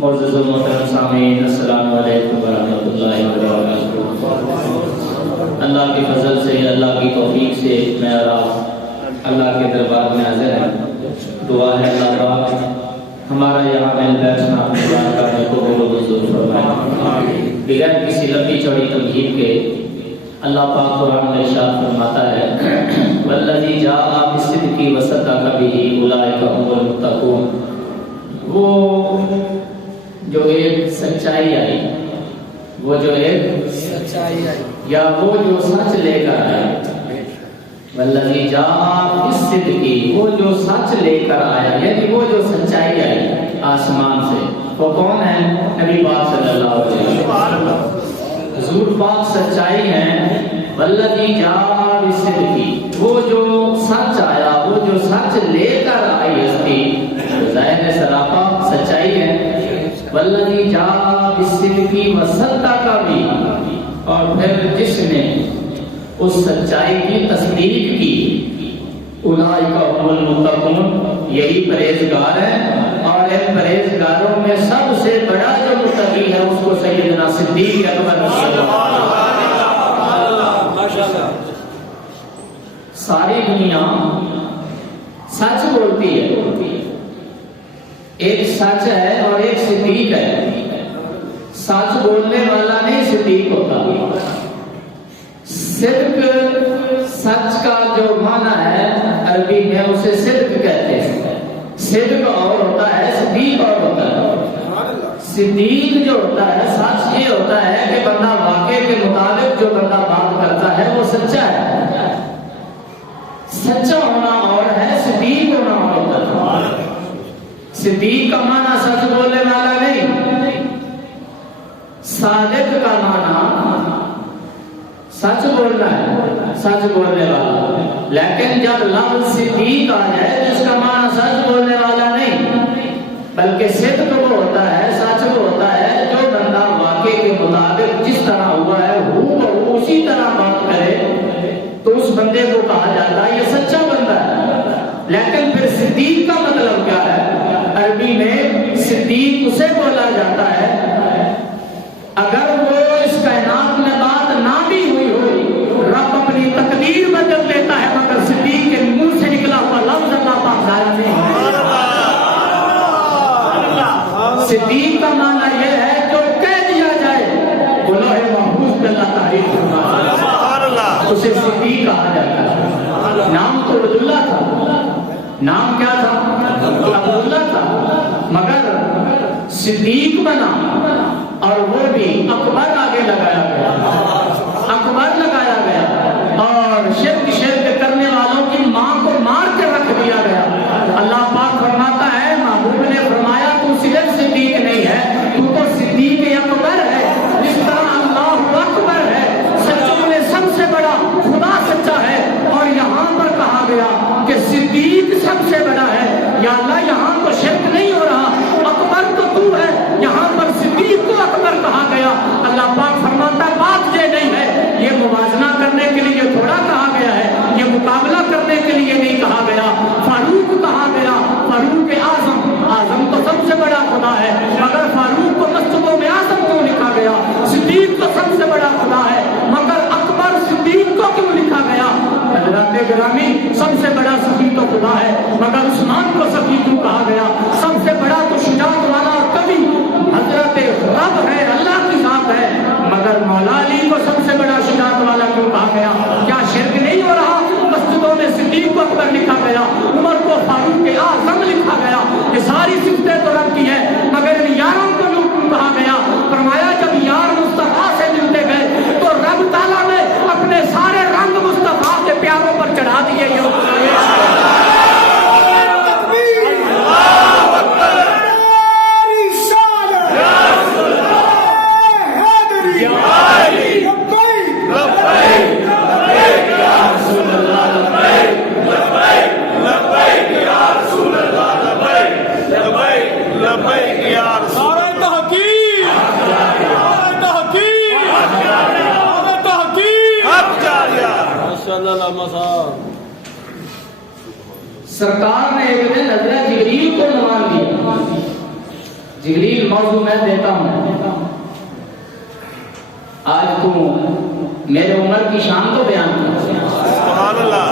معزز و محترم سامعین، السلام علیکم ورحمۃ اللہ وبرکاتہ۔ اللہ کے فضل سے، اللہ کی توفیق سے میں اور آپ اللہ کے دربار میں حاضر ہیں۔ دعا ہے اللہ پاک ہمارا یہاں مل بیٹھنا قرآن کا قبول و منظور فرمائے۔ بغیر کسی لمبی چوڑی تمہید کے اللہ پاک قرآن میں ارشاد فرماتا ہے والذی جاء بالصدق وصدق بہ اولئک هم المتقون۔ وہ جو ایک سچائی آئی، وہ جو ایک سچائی آئی یا وہ جو سچ لے کر آیا، والذی جاء بالصدق، وہ جو سچ لے کر آیا، یعنی وہ جو سچائی آئی آسمان سے، وہ کون ہے؟ نبی پاک صلی اللہ علیہ وسلم۔ حضور پاک سچائی ہیں۔ والذی جاء بالصدق، وہ جو سچ آیا، وہ جو سچ لے کر آئی ہستی، ظاہر سراپا سچائی ہے۔ والذی جاء بالصدق وصدق بھی، اور پھر جس نے اس سچائی کی تصدیق کی، اولئک هم المتقون، یہی پرہیزگار ہیں۔ اور ان پرہیزگاروں میں سب سے بڑا جو متقی ہے اس کو سیدنا صدیق اکبر رضی اللہ عنہ۔ ساری دنیا سچ بولتی ہے، ایک سچ ہے اور ایک صدیق ہے۔ سچ بولنے والا نہیں صدیق ہوتا۔ صدق، سچ کا جو معنی ہے عربی میں اسے صدق کہتے ہیں۔ صدق اور ہوتا ہے، صدیق اور ہوتا ہے۔ صدیق جو ہوتا ہے، سچ یہ ہوتا ہے کہ بندہ واقعے کے مطابق جو بندہ بات کرتا ہے وہ سچا ہے۔ سچا ہونا اور ہے، صدیق ہونا اور ہوتا ہے۔ صدیق کا معنی سچ بولنے والا نہیں، صادق کا معنی سچ بولنا ہے، سچ بولنے والا۔ لیکن جب لفظ صدیق آ جائے تو اس کا معنی سچ بولنے والا نہیں، بلکہ صدق وہ ہوتا ہے، سچ وہ ہوتا ہے جو بندہ واقعے کے مطابق جس طرح ہوا ہے وہ اسی طرح بات کرے تو اس بندے کو کہا جاتا ہے یہ سچا بندہ ہے۔ لیکن پھر صدیق کا مطلب کیا ہے؟ عربی میں صدیق اسے بولا جاتا ہے اگر وہ اس کائنات میں بات نہ بھی ہوئی ہو، رب اپنی تقدیر بدل لیتا ہے، مگر صدیق کے منہ سے نکلا ہوا لفظ اللہ پاک ظاہر نہیں ہے۔ صدیق کا معنی یہ ہے جو کہہ دیا جائے وہ لوح محفوظ پہ اللہ تعریف فرماتا ہے، اسے صدیق کہا جاتا ہے۔ نام تو عبداللہ تھا، نام کیا تھا؟ عبداللہ تھا، مگر صدیق بنا، اور وہ بھی اکبر آگے لگایا گیا، اکبر لگایا گیا، اور شرک کرنے والوں کی ماں کو مار کے رکھ دیا گیا۔ اللہ پاک فرماتا ہے، محبوب نے فرمایا تو صرف صدیق نہیں ہے، تو تو صدیق اکبر ہے۔ جس طرح اللہ اکبر ہے، سچوں میں سب سے بڑا خدا سچا ہے، اور یہاں پر کہا گیا کہ صدیق سب سے بڑا ہے۔ یا اللہ یہاں تو شرک نہیں ہو رہا، اکبر تو تو ہے، یہاں پر صدیق کو اکبر کہا گیا۔ اللہ پاک فرماتا ہے بات یہ نہیں ہے، یہ موازنہ کرنے کے لیے تھوڑا کہا گیا ہے، یہ مقابلہ کرنے کے لیے نہیں کہا گیا۔ فاروق کہا گیا، فاروق اعظم، اعظم تو سب سے بڑا خدا ہے، مگر فاروق کو مسجدوں میں اعظم کیوں لکھا گیا؟ صدیق تو سب سے بڑا خدا ہے، مگر اکبر صدیق کو کیوں لکھا گیا؟ حضرات گرامی، سب سے بڑا سخی تو خدا ہے، مگر عثمان کو سخی کیوں کہا گیا؟ سب سے بڑا تو شجاعت والا اور کبھی حضرت رب ہے، اللہ کی ذات ہے، مگر مولا علی کو سب سے بڑا شجاعت والا کیوں کہا گیا؟ کیا شرک نہیں ہو رہا؟ مسجدوں میں صدیق کو اکبر لکھا گیا، عمر کو فاروق اعظم لکھا گیا، یہ ساری صفتیں تو رب کی ہے، مگر ان یاروں کو کیوں کہا گیا؟ فرمایا جب یار مصطفیٰ سے ملتے گئے تو رب تعالیٰ نے اپنے سارے رنگ مصطفیٰ کے پیاروں پر چڑھا دیے۔ سرکار نے ایک دن حضرت جبریل کو نمان دیا، جبریل موضوع میں دیتا ہوں، آج تم میرے عمر کی شان تو بیان کر۔ سبحان اللہ۔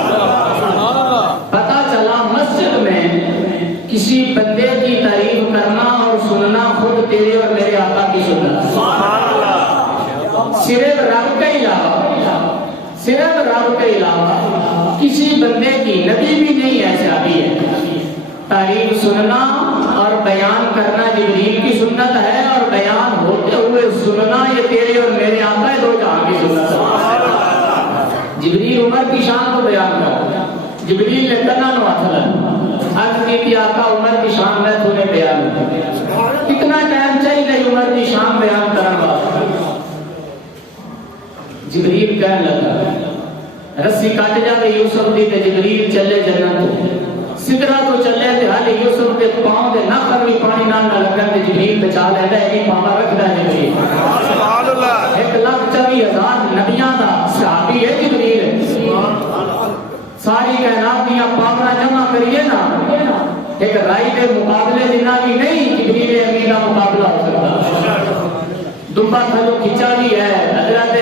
پتا چلا مسجد میں کسی بندے کی تعریف کرنا اور سننا خود تیرے اور میرے آقا کی سنت، صرف رب کے علاوہ کسی بندے کی، نبی بھی نہیں ہے، صحابی ہے، تعریف سننا اور بیان کرنا جبریل کی سنت ہے، اور بیان ہوتے ہوئے سننا یہ تیرے اور میرے آقا دو جہاں کی سنت ہے۔ جبریل عمر کی شان کو بیان کر، جبریل نے کنا نو عرض کی کہ آقا عمر کی شان میں تو نے بیان کر، کتنا ٹائم چاہیے عمر کی شان بیان کرنا؟ جبریل کہنے لگا رسی کٹ جائے یوسف دی تے جبریل چلے جنت تو، سدرا تو چلے تے ہالے یوسف دے پاؤں دے نہ بھی پانی نال نہ لگن تے جبریل بچا لیندا ہے، ایک پاوا رکھدا ہے جبریل۔ سبحان اللہ۔ 1,24,000 نبیاں دا صحابی ہے جبریل، ساری کائنات دیاں پاوراں جمع کریے نا، ایک رائی دے مقابلے دینا بھی نہیں جبریل امین دا مقابلہ ہو سکتا۔ دمبا تھلو کھچا بھی ہے، حضرت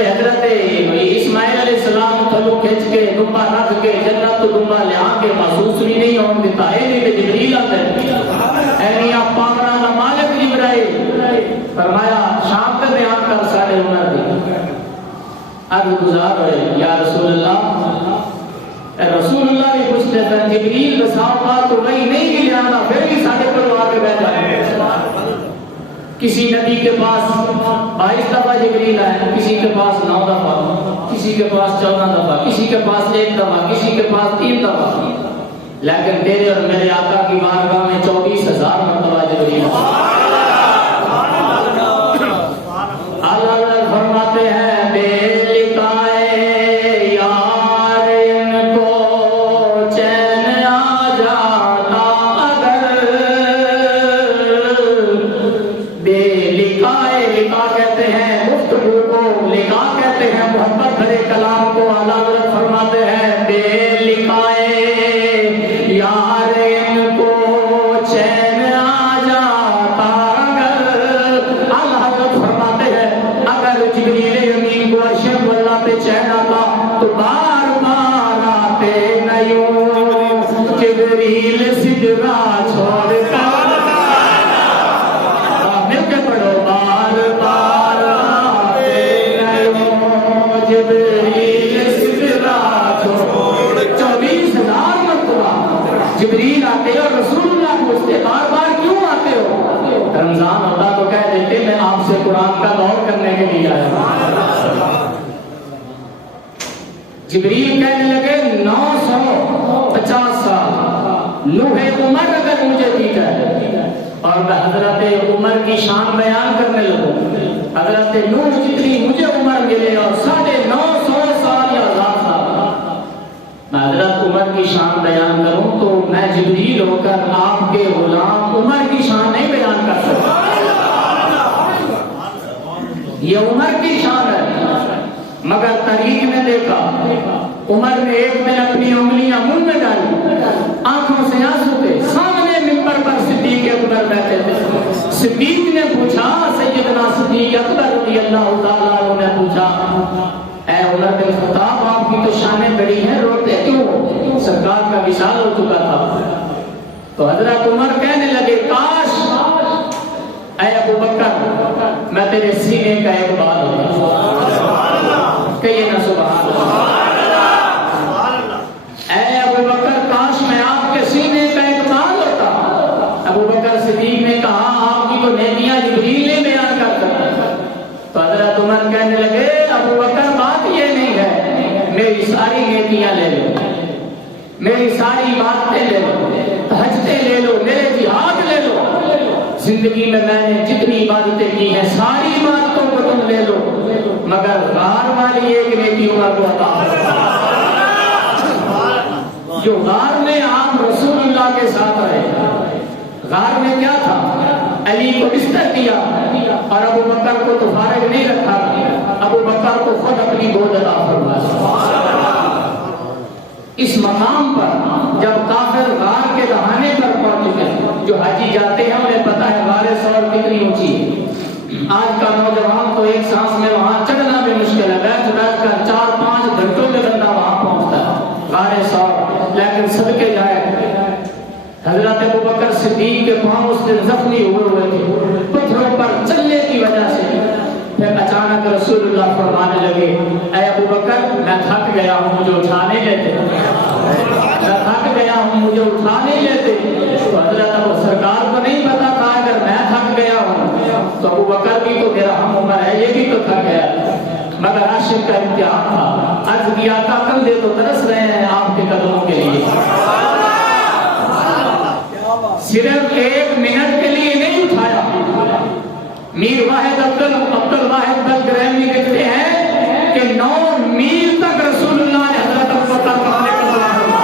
اسماعیل علیہ السلام تھلو کھچ کے دمبا رکھ کے جنت تو دمبا لیا کے محسوس بھی نہیں ہون دیتا، اے نہیں کہ جبریل آتا ہے، اے میاں پاوراں دا مالک جبرائیل، فرمایا شام کا بیان کر سارے عمر دی۔ عرض گزار ہوئے یا رسول اللہ، رسول اللہ بھی پوچھتے تھے جبریل بساؤ بات تو وہی نہیں بھی جانا، پھر بھی سارے پر آ کے بیٹھ جاتے۔ کسی نبی کے پاس 22 دفعہ جبریل آئے، کسی کے پاس 9 دفعہ، کسی کے پاس 14 دفعہ، کسی کے پاس 1 دفعہ، کسی کے پاس 3 دفعہ، لیکن تیرے اور میرے آقا کی بارگاہ میں 24,000 مرتبہ جبریل اللہ فرماتے ہیں بے جبریل آتے اور رسول اللہ پوچھتے بار بار کیوں آتے ہو؟ رمضان ہوتا تو کہہ دیتے میں آپ سے قرآن کا دور کرنے کے لیے آیا۔ جبریل کہنے لگے 950 سال لوہے عمر اگر مجھے دی جائے اور میں حضرت عمر کی شان بیان کرنے لگوں، حضرت نوح جتنی مجھے عمر ملے اور 950 سال یا 1000 سال میں حضرت عمر کی شان بیان کروں تو میں جبریل ہو کر آپ کے غلام عمر کی شان نہیں بیان کر سکتا۔ یہ عمر کی شان ہے، مگر طریق نے دیکھا عمر نے ایک دن اپنی انگلیاں منہ میں ڈالی، آنکھوں سے آنسو تھے، سامنے ممبر پر صدیق اکبر بیٹھے تھے۔ صدیق نے پوچھا، سیدنا صدیق اکبر رضی اللہ تعالیٰ عنہ نے پوچھا اے عمر بن خطاب آپ کی تو شانیں بڑی ہیں، روتے کیوں؟ سرکار کا وصال ہو چکا تھا۔ تو حضرت عمر کہنے لگے کاش اے ابو بکر میں تیرے سینے کا ایک بال ہوتا، کہیے نا سبحان اللہ۔ اے ابو بکر کاش میں آپ کے سینے کا ایک بال ہوتا۔ ابو بکر صدیق نے کہا آپ کی تو نیکیاں جبریل نے بیان کر سکتا۔ تو حضرت عمر کہنے لگے ابو بکر بات یہ نہیں ہے، میری ساری نیکیاں لے لو، میری ساری عبادتیں لے لو، تہجدیں لے لو، میرے جہاد لے لو، زندگی میں میں نے جتنی عبادتیں کی ہیں ساری عبادتوں کو تم لے لو، مگر غار والی ایک نیکی عمر کو عطا جو غار میں آپ رسول اللہ کے ساتھ رہے۔ غار میں کیا تھا؟ علی کو بستر دیا اور ابو بکر کو تو فارغ نہیں رکھا، ابو بکر کو خود اپنی گود عطا فرمایا۔ اس مقام پر جب کافر غار کے دہانے پر پہنچ گئے، جو حاجی جاتے ہیں انہیں پتہ ہے غار ثور کی آج کا نوجوان تو ایک سانس میں وہاں چڑھنا بھی مشکل ہے، بیٹھ بیٹھ کر 4-5 گھنٹوں میں بندہ وہاں پہنچتا ہے غار ثور، لیکن صدقے جائے حضرت ابوبکر صدیق کے پاؤں اس دن زخمی ہوئے تھے پتھروں پر چلنے کی وجہ سے۔ پھر اچانک رسول اللہ فرمانے لگے اے ابوبکر میں تھک گیا ہوں، مجھے اٹھا نہیں لیتے، میں تھک گیا ہوں، مجھے اٹھا نہیں لیتے۔ تو حضرت ابو سرکار کو نہیں پتا تھا اگر میں تھک گیا ہوں تو ابوبکر بھی تو میرا ہم عمر ہے، یہ بھی تو تھک گیا، مگر عاشق کا امتحان تھا۔ عرض کیا تھا کندھے تو ترس رہے ہیں آپ کے قدموں کے لیے، صرف 1 منٹ کے لیے نہیں اٹھایا۔ میر واحد عبد الواحد بلگرہمی لکھتے ہیں کہ 9 میل تک رسول اللہ نے حضرت ابوبکر کو اپنے قدموں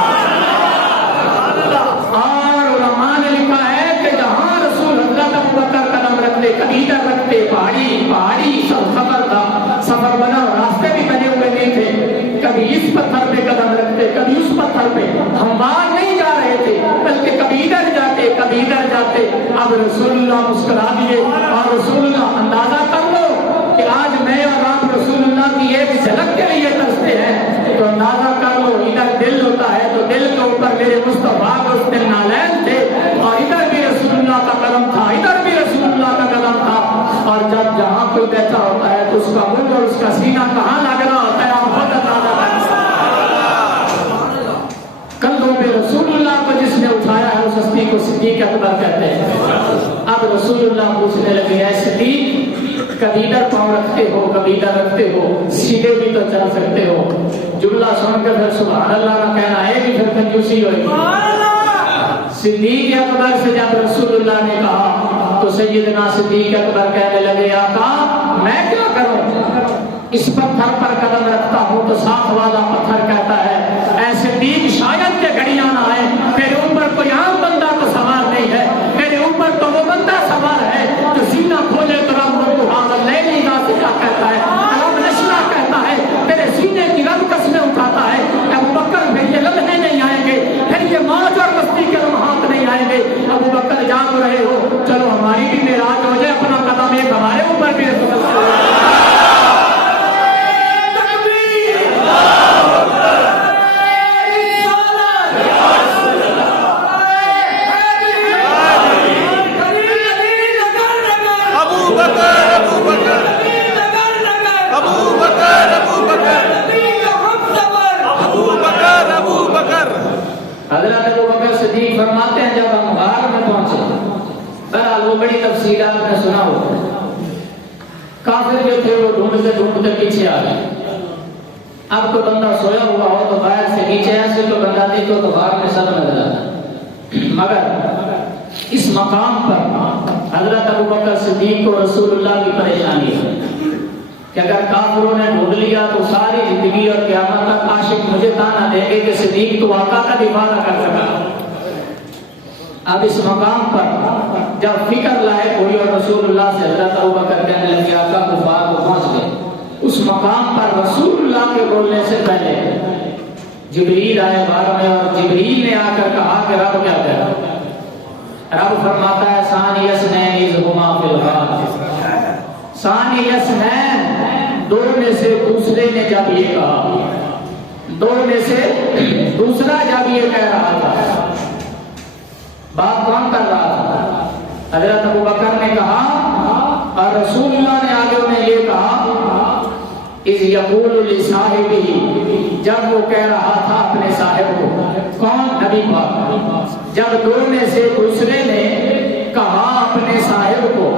اور علماء نے لکھا ہے کہ جہاں رسول حضرت ابوبکر قدم رکھتے، کبھی ادھر رکھتے، پہاڑی سفر تھا، سفر بنا، راستے بھی بنے ہوئے نہیں تھے، کبھی اس پتھر پہ قدم رکھتے، کبھی اس پتھر پہ، ہموار نہیں جا رہے تھے بلکہ کبھی ادھر جاتے، کبھی ادھر جاتے۔ اب رسول اللہ مسکرا دیے اور رسول اللہ اندازہ کر لو کہ آج میں اور آپ رسول اللہ کی ایک جھلک کے لیے ترستے ہیں، تو اندازہ کر لو ادھر دل ہوتا ہے تو دل کے اوپر میرے مصطفیٰ کے اس دن نالین تھے، اور ادھر بھی رسول اللہ کا قدم تھا، ادھر بھی رسول اللہ کا قدم تھا۔ اور جب جہاں کوئی بیٹھا ہوتا ہے تو اس کا منہ اور اس کا سینہ کہاں لگ رہا ہوتا ہے، آپ خود اندازہ کریں۔ کندھوں پہ رسول اللہ کو جس نے اٹھایا ہے اس ہستی کو صدیق اکبر کہتے ہیں۔ اب رسول اللہ پوچھنے لگے اے صدیق کبھی ادھر پاؤں رکھتے ہو، کبھی ادھر رکھتے ہو، سیدھے بھی تو چل سکتے ہو؟ جملہ سن کر پھر سبحان اللہ نہ کہنا ہے کہ پھر کنجوسی ہوئی۔ صدیق اکبر سے جب رسول اللہ نے کہا تو سیدنا صدیق اکبر کہنے لگے آقا میں کیا کروں، اس پتھر پر قدم رکھتا ہوں تو ساتھ والا پتھر کہتا ہے اے صدیق شاید کے گھڑیاں نہ آئے، میرے اوپر کوئی عام بندہ تو سوار نہیں ہے، میرے اوپر تو وہ بندہ سوار ہے جو سینہ کھولے تو رب لیلی نازلہ کہتا ہے، رب نشنا کہتا ہے، میرے سینے کی رب قسمیں اٹھاتا ہے۔ ابوبکر پھر یہ لمحے نہیں آئیں گے، پھر یہ موج اور مستی کے لمحات نہیں آئیں گے۔ ابوبکر جان رہے ہو چلو ہماری بھی معراج ہو جائے، اپنا قدم ایک ہمارے اوپر بھی رسول حضرت ابوبکر صدیق فرماتے ہیں جب ہم غار میں پہنچے، بہرحال وہ بڑی تفصیلات میں سنا ہو، کافر جو تھے وہ ڈھونڈتے ڈھونڈتے پیچھے آ گئے۔ اب کوئی بندہ سویا ہوا ہو تو باہر سے نیچے ایسے تو بندہ دیکھو تو غار میں سب نظر آتا، مگر اس مقام پر حضرت ابوبکر صدیق کو رسول اللہ کی پریشانی ہے کہ اگر کافروں نے ڈھونڈ لیا تو ساری زندگی اور قیامت تک عاشق مجھے تانا دیں گے کہ صدیق تو آقا کا دفاع نہ کر سکا۔ اب اس مقام پر جب فکر لائق ہوئی اور رسول اللہ سے حضرت ابوبکر کہنے لگے آقا کفار کو پہنچ گئے، اس مقام پر رسول اللہ کے بولنے سے پہلے جبریل آئے بار میں، اور جبریل نے آ کر کہا کہ رب کیا کہہ رہا؟ رب فرماتا ہے ثانی اثنین اذ ہما فی الغار، ثانی اثنین دو میں سے دوسرے نے جب یہ کہا، دو میں سے دوسرا جب یہ کہہ رہا تھا، بات کون کر رہا تھا؟ حضرت ابوبکر نے کہا اور رسول اللہ نے آگے انہیں یہ کہا اذ یقول لصاحبہ، جب وہ کہہ رہا تھا اپنے صاحب کو، کون؟ نبی پاک، جب دو میں سے دوسرے نے کہا اپنے صاحب کو،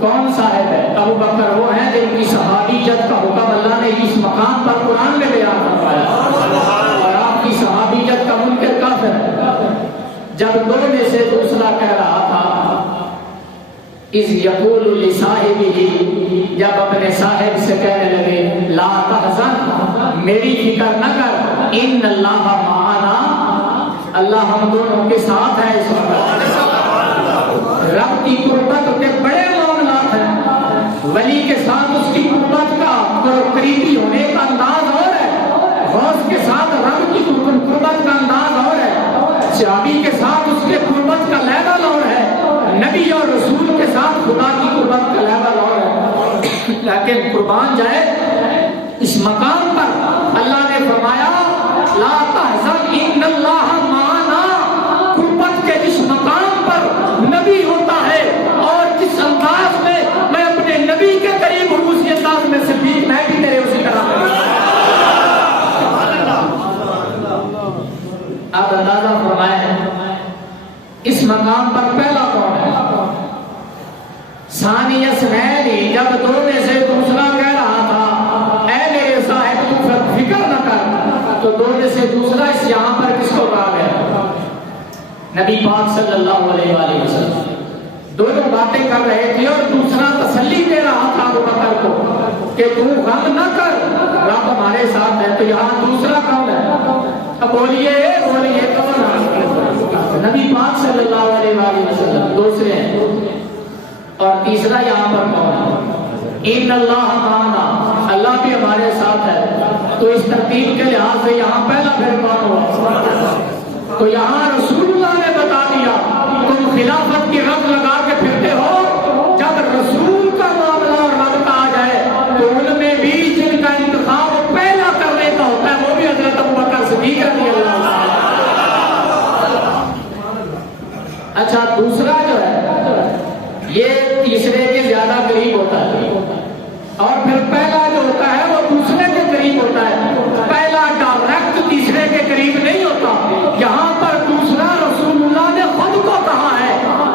کون صاحب ہے؟ ابوبکر وہ ہیں جن کی صحابیت کا حکم اللہ نے اس مقام پر قرآن میں بیان فرمایا، اور آپ کی صحابیت کا منکر کافر ہے۔ جب دو میں سے دوسرا کہہ رہا تھا اذ یقول لصاحبہ، جب اپنے صاحب سے کہنے لگے لا تحزن، میری فکر نہ کر، ان اللہ معنا، اللہ ہم دونوں کے ساتھ ہے۔ اس وقت رب کی قربت کے بڑے معاملات ہیں، ولی کے ساتھ اس کی قربت کا قریبی ہونے کا انداز اور ہے، غوث کے ساتھ رب کی قربت کا انداز اور ہے، صحابی کے ساتھ اس کے قربت کا لیول اور ہے، نبی اور رسول کے ساتھ خدا کی قربت کا لیول اور ہے۔ قربان جائے. اس مقام پر اللہ نے فرمایا لا تحزن ان اللہ معنا. قربت کے جس مقام پر نبی ہوتا ہے اور جس انداز میں میں اپنے نبی کے قریب ہوں اسی انداز میں صدیق میں بھی تیرے اسی طرح آپ اندازہ فرمائیں اس مقام پر پہلا کون ہے؟ ثانی اثنین. جب دو میں سے دوسرا کہہ رہا تھا اے میرے صاحب تو فکر نہ کر, تو دو میں سے دوسرا اس یہاں پر کس کو کہا گیا؟ نبی پاک صلی اللہ علیہ وآلہ وسلم. دونوں باتیں کر رہے تھے اور دوسرا تسلی دے رہا تھا ابو بکر کو کہ تو غم نہ کر, رب ہمارے ساتھ ہے. تو یہاں دوسرا کون ہے؟ اب بولیے کون ہے؟ نبی پاک صلی اللہ علیہ وآلہ وسلم دوسرے ہیں. اور تیسرا یہاں پر کون ہے؟ ان اللہ معنا, اللہ بھی ہمارے ساتھ ہے. تو اس ترتیب کے لحاظ سے یہاں پہلا پھر کون ہوا؟ تو یہاں رسول اللہ نے بتا دیا تم خلافت کی رب لگا کے پھرتے ہو. جب رسول کا معاملہ اور رب کا آ جائے تو ان میں بھی جن کا انتخاب پہلا کرنے کا ہوتا ہے وہ بھی حضرت ابوبکر صدیق رضی اللہ عنہ. اچھا دوسرا جو ہے یہ تیسرے کے زیادہ قریب ہوتا ہے اور پھر پہلا جو ہوتا ہے وہ دوسرے کے قریب ہوتا ہے. پہلا ڈائریکٹ تیسرے کے قریب نہیں ہوتا. یہاں پر دوسرا رسول اللہ نے خود کو کہا ہے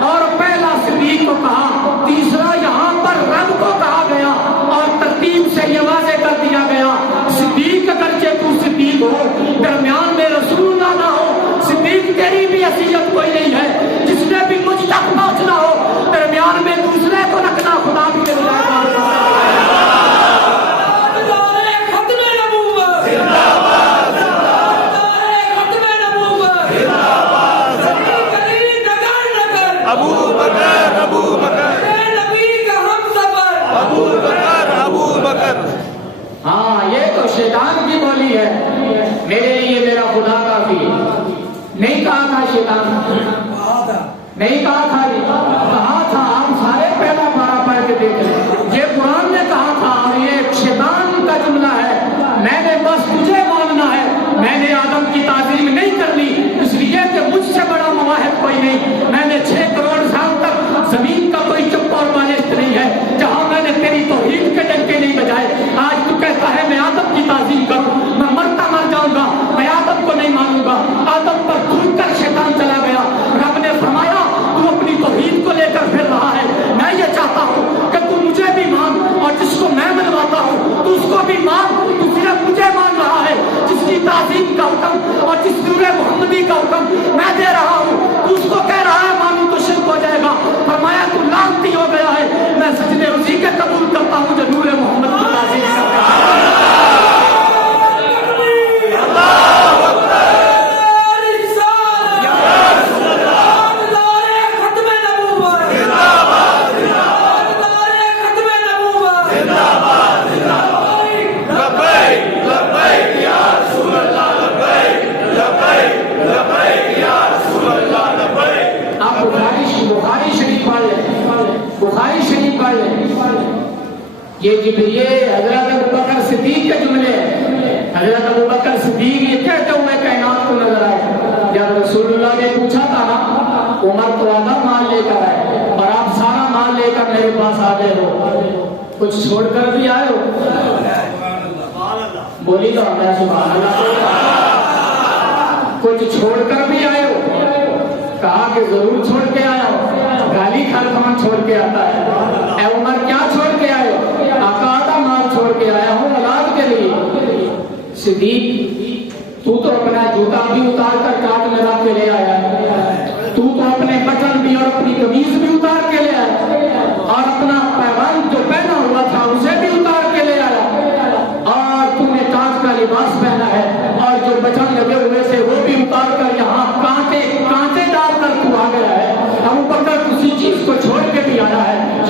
اور پہلا صدیق کو کہا, تیسرا یہاں پر رب کو کہا گیا اور ترتیب سے یہ واضح کر دیا گیا صدیق اگرچہ تو صدیق ہو درمیان میں رسول اللہ نہ ہو. صدیق تیری بھی حیثیت کوئی نہیں ہے. جس نے بھی مجھ تک پہنچنا ہو درمیان میں دوسرے کو رکھنا خدا بھی کے ہاں یہ تو شیطان کی بولی ہے. میرے لیے میرا خدا کافی نہیں کہا تھا شیطان, نہیں کہا تھا, کہا تھا ہم سارے پہلا پارا پڑھ کے دیکھ لیں. یہ قرآن نے کہا تھا اور یہ شیطان کا جملہ ہے. میں نے بس تجھے ماننا ہے, میں نے آدم کی تعظیم نہیں کرنی اس لیے کہ مجھ سے بڑا مواہب کوئی نہیں. میں نے 6 کروڑ سال تک زمین کا کوئی چپ اور بالشت نہیں ہے جہاں میں نے تیری توحید کے ڈنکے نہیں بجائے. آج تو کہتا ہے میں آدم کی تعظیم کروں, میں مرتا مر جاؤں گا, میں آدم کو نہیں مانوں گا. آدم پر کھل کر شیطان چلا گیا. رب نے فرمایا تو اپنی توحید کو لے کر پھر رہا ہے, میں یہ چاہتا ہوں کہ تو مجھے بھی مان اور جس کو میں منواتا ہوں تو اس کو بھی مان. تو صرف مجھے مان رہا ہے, جس کی تعظیم کا حکم اور جس نور محمدی کا حکم میں دے رہا ہوں تو اس کو کہہ رہا ہے مانوں تو شرک ہو جائے گا. فرمایا تو لعنتی ہو گیا ہے, میں سجدے اسی کے قبول کرتا ہوں جو نور محمد کی تعظیم کرتا ہے. بخاری شریف پڑھ لیں. یہ حضرت ابوبکر صدیق کے جملے ہیں. حضرت ابوبکر صدیق یہ کہتے ہوئے کائنات کو نظر آئے. جب رسول اللہ نے پوچھا تھا نا عمر تو آدھا مال لے کر آئے اور آپ سارا مال لے کر میرے پاس آ گئے ہو, کچھ چھوڑ کر بھی آئے ہو؟ بولی تو ہمیں سبحان اللہ. کچھ چھوڑ کر بھی آئے ہو؟ کہا کہ ضرور چھوڑ کے آیا ہو. گالی کھا کون چھوڑ کے آتا ہے؟ اے عمر کیا چھوڑ کے آئے؟ آقا آدھا مال چھوڑ کے آیا ہوں اولاد کے لیے. صدیق تو اپنا جوتا بھی اتار کر کاٹ میں رکھ کے لے آیا ہے, تو اپنے بٹن بھی اور اپنی قمیض بھی اتار کے لے آیا اور اپنا پیغام جو پہنا ہوا تھا اسے بھی اتار کے لے آیا اور تم نے تاج کا لباس پہنا ہے اور جو بٹن لگے ہوئے تھے وہ بھی اتار کر یہاں کانٹے ڈال کر تو آ گیا ہے. ابوبکر کسی چیز کو چھوڑ کے بھی آیا ہے.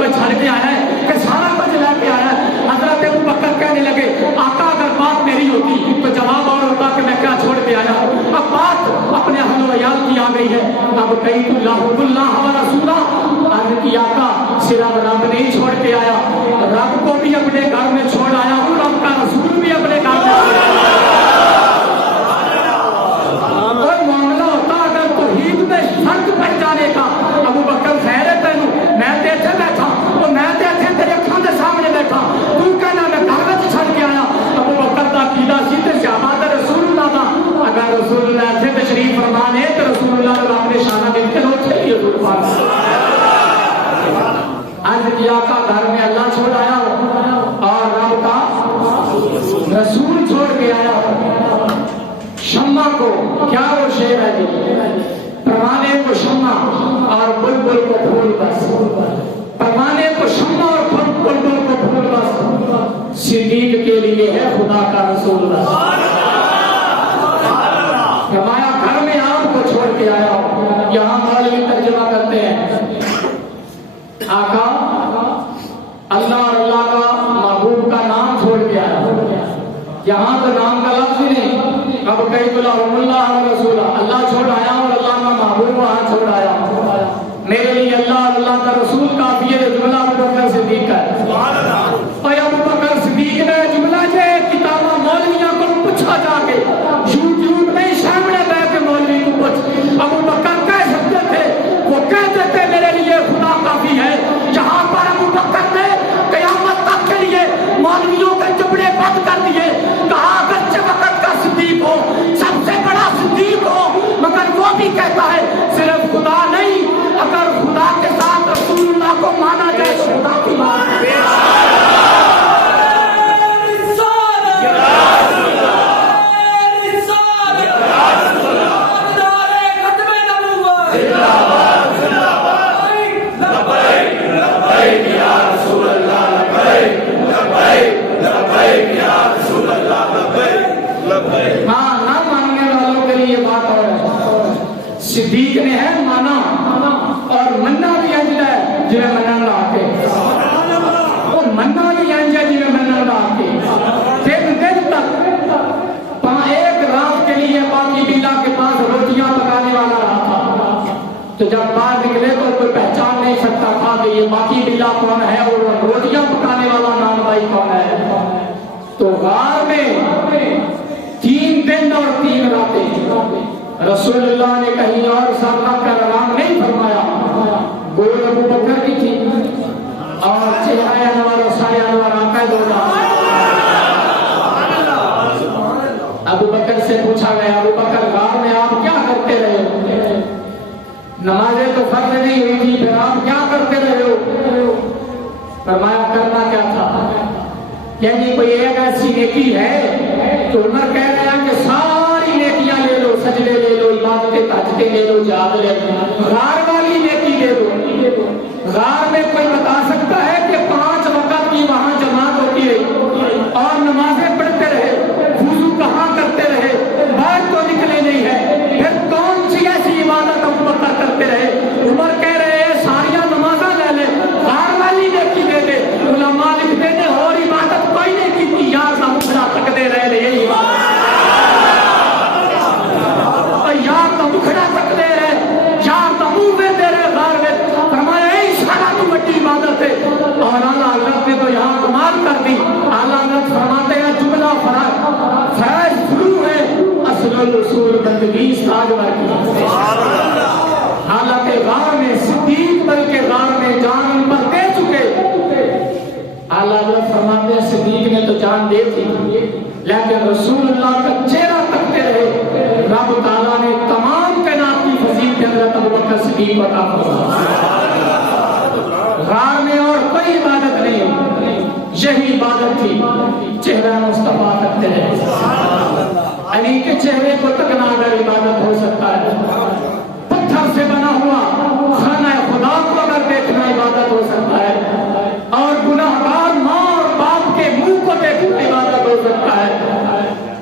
کو چھڑ کے آیا ہے کہ سارا کچھ لے کے آیا ہے. حضرت ابو بکر کہنے لگے آقا اگر بات میری ہوتی تو جواب اور ہوتا کہ میں کیا چھوڑ کے آیا ہوں. اب بات اپنے اہل و عیال کی آ گئی ہے. اب کئی اللہ و رسولہ عرض کی آقا صرف رب نہیں چھوڑ کے آیا, رب کو بھی اپنے گھر میں چھوڑ آیا ہوں, رب کا رسول بھی اپنے گھر میں چھوڑ آیا. کوئی معاملہ ہوتا اگر توحید میں فرق پڑ جانے کا, ابو بکر خیر ہے تینوں, میں تے اتنے بیٹھا اور میں تے اتنے تیرے اکھاں دے سامنے بیٹھا, تو کہنا میں کاغذ چھڑ کے آیا. ابو بکر دا عقیدہ سی تے صحابہ دا رسول اللہ دا, اگر رسول اللہ اتنے تشریف فرمانے تو رسول اللہ کو اپنے شانہ ملتے ہوتے ہی حضور پاک عرض کیا کا گھر میں اللہ چھوڑ آیا اور رب کا رسول چھوڑ کے آیا. شمع کو کیا وہ شعر ہے جی, پروانے کو شمع اور بلبل کو پھول بس, پروانے کو شمع اور بلبل کو پھول بس, صدیق کے لیے ہے خدا کا رسول بس. فرمایا گھر میں آپ کو چھوڑ کے آیا. یہاں مولوی ترجمہ کرتے ہیں آقا اللہ اور اللہ کا محبوب کا نام چھوڑ کے آیا. یہاں تو نام کا لفظ ہی نہیں. اب کئی بلاؤں اللہ و رسولہ, اللہ چھوڑ آیا اور اللہ کا محبوب وہاں چھوڑ آیا. میرے لیے اللہ اور اللہ کا رسول کافی ہے. جملہ ابو بکر صدیق کا ہے. اور ابو بکر صدیق نے جملہ جو کتابہ مولویوں کو پوچھا جا کے, یوٹیوب میں سامنے بیٹھ کے مولوی کو پوچھ, ابو بکر کہہ سکتے تھے, وہ کہتے تھے میرے لیے خدا کافی ہے. جہاں پر ابو بکر نے قیامت تک کے لیے مولویوں کے چپڑے بند کر دیے, کہا اگرچہ وقت کا صدیق ہو, سب سے بڑا صدیق ہو, مگر وہ بھی کہتا ہے صرف خدا نہیں, اگر خدا کے ساتھ رسول اللہ کو مانا جائے تو خدا کی بات ہے. ہاں نہ ماننے والوں کے لیے بات اور ہے. صدیق نے ہے مانا اور مننا بھی انجل ہے جی میں منن لا کے, اور مننا بھی انجل جی میں منن لا کے. دن تک ایک رات کے لیے باقی بیلا کے پاس روٹیاں پکانے والا رہا تھا, تو جب باہر نکلے تو کوئی پہچان نہیں سکتا تھا کہ یہ باقی بیلا کون ہے اور روٹیاں پکانے والا نام بھائی کون ہے. تو غار میں 3 دن اور 3 راتیں رسول اللہ نے کہیں اور سر رکھ کر آرام نہیں فرمایا. گول ابو بکر کی تھی اور چہرہ انوار و سایہ انوار آقا دو جہاں. ابو بکر سے پوچھا گیا, ابو بکر غار میں آپ کیا کرتے رہے؟ نمازیں تو فرض نہیں ہوئی تھی, پھر آپ کیا کرتے رہے ہو؟ فرمایا کرنا کیا تھا, یعنی کوئی ایک ایسی نیکی ہے تو عمر کہہ رہا کہ ساری نیکیاں لے لو, سجدے لے لو, عبادتیں تہجدیں لے لو, جہاد لے لو, غار والی نیکی لے لو. غار میں کوئی بتا سکتا ہے کہ 5 وقت کی وہاں جماعت ہوتی ہے اور نمازیں پڑھتے رہے, وضو کہاں کرتے رہے, باہر تو نکلے نہیں ہے, پھر کون سی ایسی عبادت ابو بکر کرتے رہے؟ عمر کہہ رہے ہیں ساریاں نمازیں لے لے, غار والی نیکی دے دے. علماء لکھتے ہیں اور عبادت کوئی نہیں کی, یار نہ مکھڑا تک دے رہے یہی عبادت, یار نہ مکھڑا تک دے رہے, یار نہ منہ میں دے رہے غار میں. فرمایا یہی سارا تو بڑی عبادت ہے. اور اعلیٰ حضرت نے تو یہاں کمال کر دی. اعلیٰ حضرت فرماتے ہیں جملہ فیض فرو ہے, اصل الاصول بندگی ساجور کی. حالت غار میں صدیق بلکہ غار میں جان ان پر دے چکے. اعلیٰ حضرت فرماتے ہیں صدیق نے تو جان دے تھی, لیکن رسول اللہ کا چہرہ تکتے رہے. رب تعالیٰ نے تمام کائنات کی فضیلت حضرت ابو بکر صدیق کو عطا فرمائی. غار میں اور کوئی عبادت نہیں, یہی عبادت تھی. چہرہ مصطفیٰ تکتے رہے. علی کے چہرے کو تکنا اگر عبادت ہو سکتا ہے, پتھر سے بنا ہوا خانہ خدا کو اگر دیکھنا عبادت ہو سکتا ہے, اور گناہگار ماں اور باپ کے منہ کو دیکھنا عبادت ہو سکتا ہے,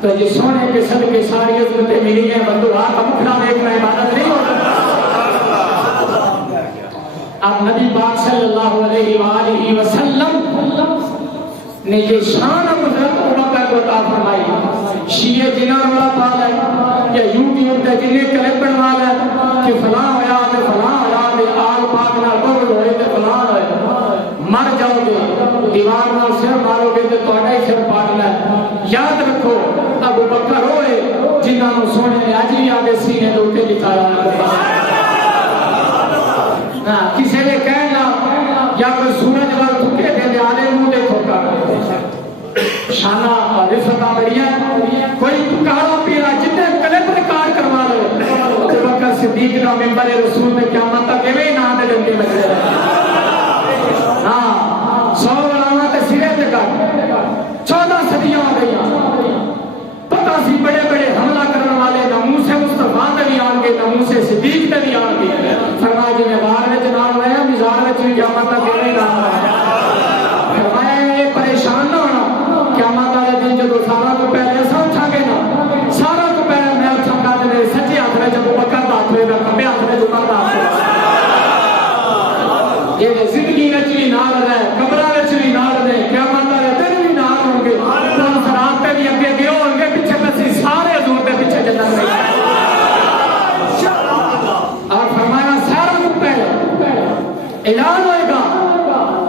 تو یہ سونے کے صدقے ساری عظمتیں ملی ہیں, بندوہا کا مکھڑا دیکھنا عبادت نہیں ہو سکتا. اب نبی پاک صلی اللہ علیہ وآلہ نے یہ شان حضرت ابوبکر کو عطا فرمائی. شیعہ جنہاں والا پال ہے یا یوٹیوب تے جنہیں کلپ بنوا لے کہ فلاں ہویا تے فلاں ہویا تے آل پاک نال بغض ہوئے تے فلاں ہوئے. مر جاؤ گے دیوار نال سر مارو گے تے تہاڈا ہی سر پاٹنا ہے. یاد رکھو ابوبکر ہوئے جنہاں نوں سونے نے اج بھی آگے سینے دے اوتے لکھایا ہے. کسی نے کہنا یا کوئی سورج وال تھکے دے آلے منہ دے تھوکا شانہ اور رفتہ بڑھیا کوئی کارا پیرا جتنے کلپ ریکارڈ کروا لو ابوبکر صدیق کا ممبر رسول میں قیامت تک ایویں نہ دے ڈنڈے بج رہے. ہاں 100 علامات سرے تے کٹ 14 صدیاں ہو گئی. پتہ سی بڑے بڑے حملہ کرنے والے ناموس مصطفیٰ تے بھی آن گے ناموس صدیق تے بھی آن گے. فرمایا جی میں بار وچ نال ہویا مزار وچ بھی قیامت تک ایویں نہ فرمایا. پریشان نہ ہونا قیامت والے دن جب سارا تو پہلے اساں اٹھاں گے نا سارا تو پہلے میں اٹھاں گا تے میرے سچے ہاتھ وچ ابوبکر دا ہاتھ ہوئے گا کھبے ہاتھ وچ عمر دا ہاتھ ہوئے. یہ زندگی وچ بھی نال رہے قبراں وچ بھی نال رہے قیامت والے دن بھی نال ہوں گے. تو صراط تے بھی اگے گئے ہوں گے پیچھے کسی سارے حضور دے پیچھے جنت میں. اور فرمایا سارا تو پہلے اعلان ہوئے گا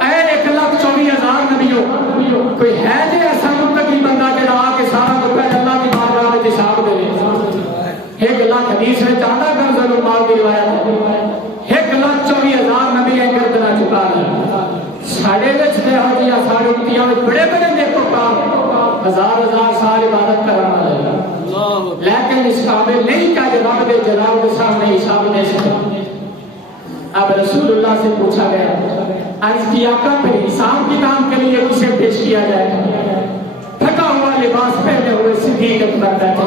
اے 1,24,000 نبیوں کوئی ہے جے ایسا متقی بندہ جڑا آ کے سارا تو پہلے اللہ کی بارگاہ وچ حساب دے. 1,00,000 حدیث وچ آندا کنز المال کی روایت ہے 1,24,000 نبی گردنا چکا ہے. ساڑھے وچ تے ہو جیا ساڑھے امتیاں وچ بڑے بڑے دیکھو کام ہزار سال عبادت کرنا ہے لیکن اس قابل نہیں کہ رب دے جلال کے سامنے حساب دے سکے. اب رسول اللہ سے پوچھا گیا عرض کی آقا پھر حساب کتاب کے لیے کسے پیش کیا جائے. تھکا ہوا لباس پہنے ہوئے صدیق اکبر بیٹھے.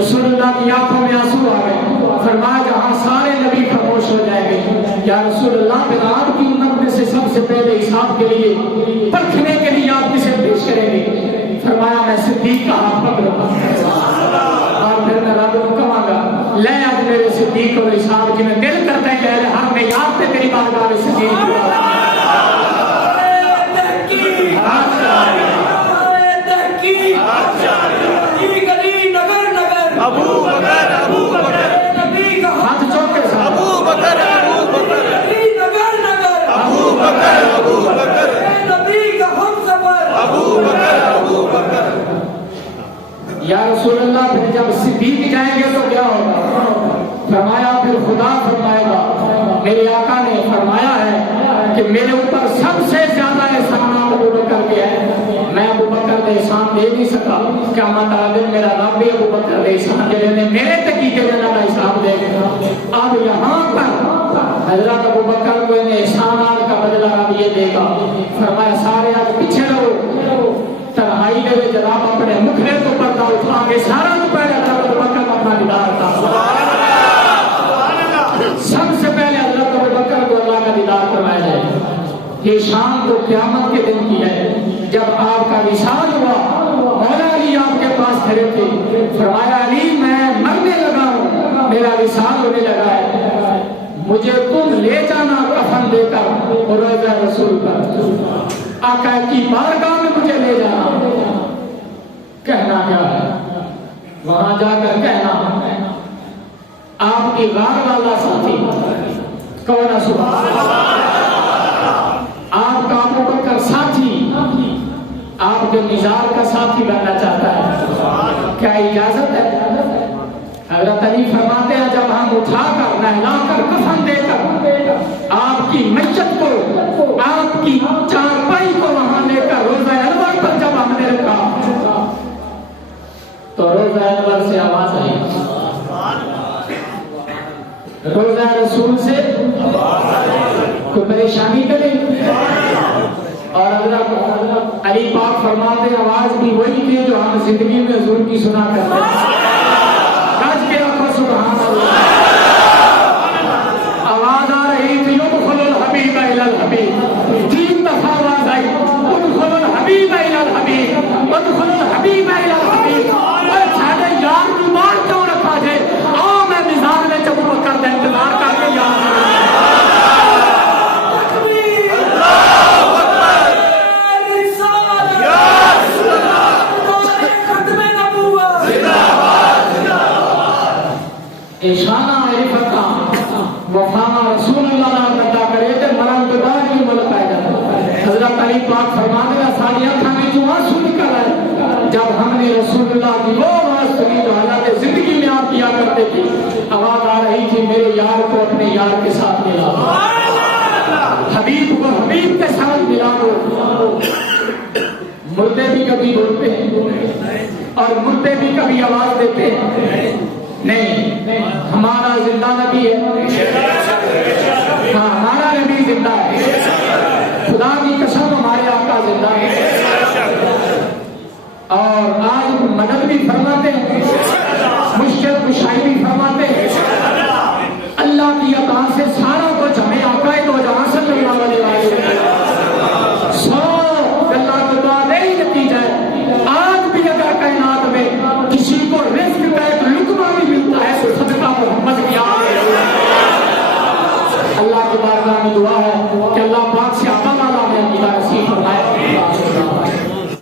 رسول اللہ کی آنکھوں میں آنسو آ گئے. فرمایا جہاں سارے نبی خاموش ہو جائیں گے یا رسول اللہ پھر آپ کی امت میں سے سب سے پہلے حساب کے لیے پرکھنے کے لیے آپ کسے پیش کریں گے. فرمایا میں صدیق کا ہاتھ پکڑوں گا اور پھر میں رب کو کہوں گا لے آج میرے صدیق اور حساب کی میں دل کرتا ہے کہ ہر میں یاد پہ تیری بارگاہ میں صدیق ہاتھ چوک کے ساتھ یا رسول اللہ پھر جب صدیق جائیں گے تو کیا ہوگا. فرمایا پھر خدا فرمائے گا میرے آقا نے فرمایا ہے کہ میرے اوپر سب سے زیادہ احسان ابوبکر کے ہے. میں ابوبکر کا احسان دے نہیں سکا قیامت والے دن میرا رب بھی ابوبکر کا احسان دے نے میرے تقیقے جنہ کا حساب دے گا. اب یہاں پر حضرت ابوبکر کو انہیں احسانات کا بدلہ رب یہ دے گا. فرمایا سارے آج پیچھے رہو تنہائی دے وچ رب اپنے مکھڑے تو پردہ اٹھا کے سارا تو پہلے حضرت ابوبکر اپنا دیدار کرتا. سب سے پہلے حضرت ابوبکر کو اللہ کا دیدار کروایا جائے. یہ شام تو قیامت کے دن کی ہے جب آپ کا وصال ہوا. مولا علی آپ کے پاس کھڑے تھے. فرمایا علی میں مرنے لگا ہوں میرا وصال ہونے لگا ہے مجھے تم لے جانا کفن دے کر روضہ رسول پر آقا کی بارگاہ میں مجھے لے جانا. کہنا کیا ہے وہاں جا کر کہنا آپ کی غار والا ساتھی کون سبحان آپ کا ابوبکر ساتھی آپ کے مزار کا ساتھی بننا چاہتا ہے. کیا اجازت ہے؟ حضرت علی فرماتے ہیں جب ہم اٹھا کر نہلا کر کفن دے کر آپ کی میت کو آپ کی چارپائی کو وہاں لے کر روضہ انور پر جب ہم نے رکھا تو روضہ انور سے آواز آئی روضہ رسول سے کوئی پریشانی کرے. اور حضرت علی پاک فرماتے آواز بھی وہی تھی جو ہم زندگی میں حضور کی سنا کرتے ہیں. سبحان اللہ آواز آ رہی تھی ادخل الحبیب الی الحبیب. 3 دفعہ آواز آئی ادخل الحبیب الی الحبیب ادخل الحبیب الی الحبیب. سارے یار کی مار کیوں رکھا جائے آؤ میں مزار میں ابوبکر کا انتظار کر کے یاد اشانہ عرفتہ وفانا رسول اللہ نام بندہ کرے تے مرم تو بعد بھی ملک آئے جاتا حضرت علی پاک فرمانے گا ساری اکھاں میں جو آنسو نکل آئے جب ہم نے رسول اللہ کی وہ آواز سنی جو حالات زندگی میں آپ کیا کرتے تھے آواز آ رہی تھی میرے یار کو اپنے یار کے ساتھ ملا حبیب کو حبیب کے ساتھ ملا دو مردے بھی کبھی بولتے ہیں اور مردے بھی کبھی آواز دیتے ہیں نہیں ہمارا زندہ نبی ہے ہاں ہمارا نبی زندہ ہے خدا کی قسم ہمارے آقا زندہ ہے اور آج مدد بھی فرماتے ہیں مشکل کشائی بھی فرماتے ہیں اللہ کی عطا سے سارا کچھ ہمیں آقا ہے تو جہاں صلی اللہ علیہ وسلم سو اللہ کو دعا نہیں نتیجہ ہے آج بھی اگر کائنات میں کسی کو رزق کا ایک لقمہ بھی ملتا ہے تو صدقہ محمد کی آگ ہے اللہ کی بارگاہ میں دعا ہے کہ اللہ پاک سے